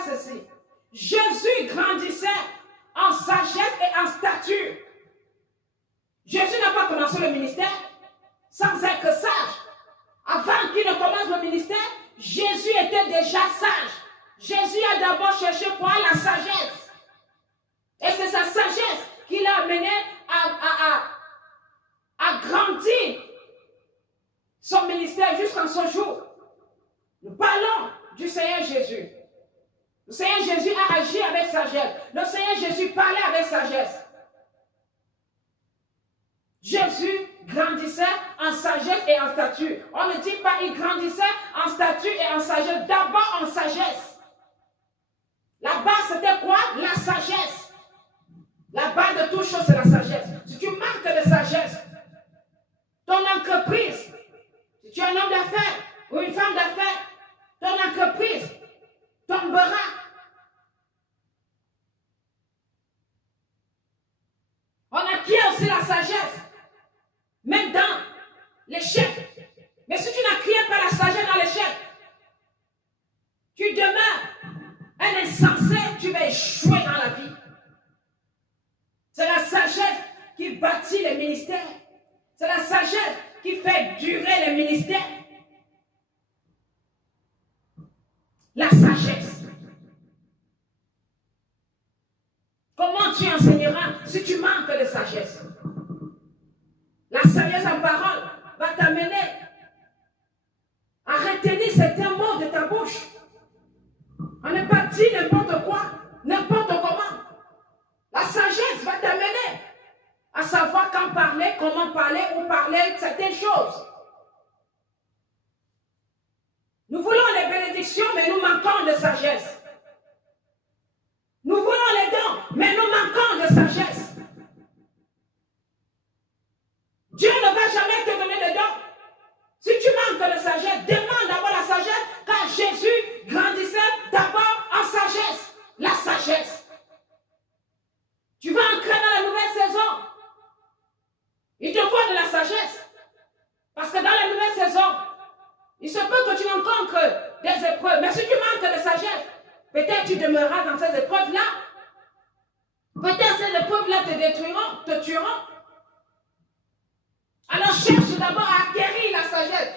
ceci. Jésus grandissait en sagesse et en stature. Jésus n'a pas commencé le ministère sans être sage. Avant qu'il ne commence le ministère, Jésus était déjà sage. Jésus a d'abord cherché quoi? La sagesse. Et c'est sa sagesse qui l'a amené à grandir son ministère jusqu'en ce jour. Nous parlons du Seigneur Jésus. Le Seigneur Jésus a agi avec sagesse. Le Seigneur Jésus parlait avec sagesse. Jésus grandissait en sagesse et en stature. On ne dit pas il grandissait en stature et en sagesse. D'abord en sagesse. La base c'était quoi? La sagesse. La base de toute chose c'est la sagesse. Si tu manques de sagesse, ton entreprise, si tu es un homme d'affaires ou une femme d'affaires, ton entreprise tombera. On acquiert aussi la sagesse, même dans l'échec. Mais si tu n'acquiers pas la sagesse dans l'échec, tu demeures un insensé, tu vas échouer dans la vie. C'est la sagesse qui bâtit les ministères. C'est la sagesse qui fait durer les ministères. La sagesse. Comment tu enseigneras si tu manques de sagesse? La sagesse en parole va t'amener à retenir certains mots de ta bouche. À ne pas dire n'importe quoi, n'importe comment. La sagesse va t'amener à savoir quand parler, comment parler ou parler de certaines choses. Nous voulons les bénédictions, mais nous manquons de sagesse. Nous voulons les dons, mais nous manquons de sagesse. Dieu ne va jamais te donner les dons. Si tu manques de sagesse, demande d'abord la sagesse, car Jésus grandissait d'abord en sagesse. La sagesse. Tu vas entrer dans la nouvelle saison. Il te faut de la sagesse. Parce que dans la nouvelle saison, il se peut que tu rencontres des épreuves. Mais si tu manques de sagesse, peut-être tu demeureras dans ces épreuves-là. Peut-être ces épreuves-là te détruiront, te tueront. Alors cherche d'abord à acquérir la sagesse.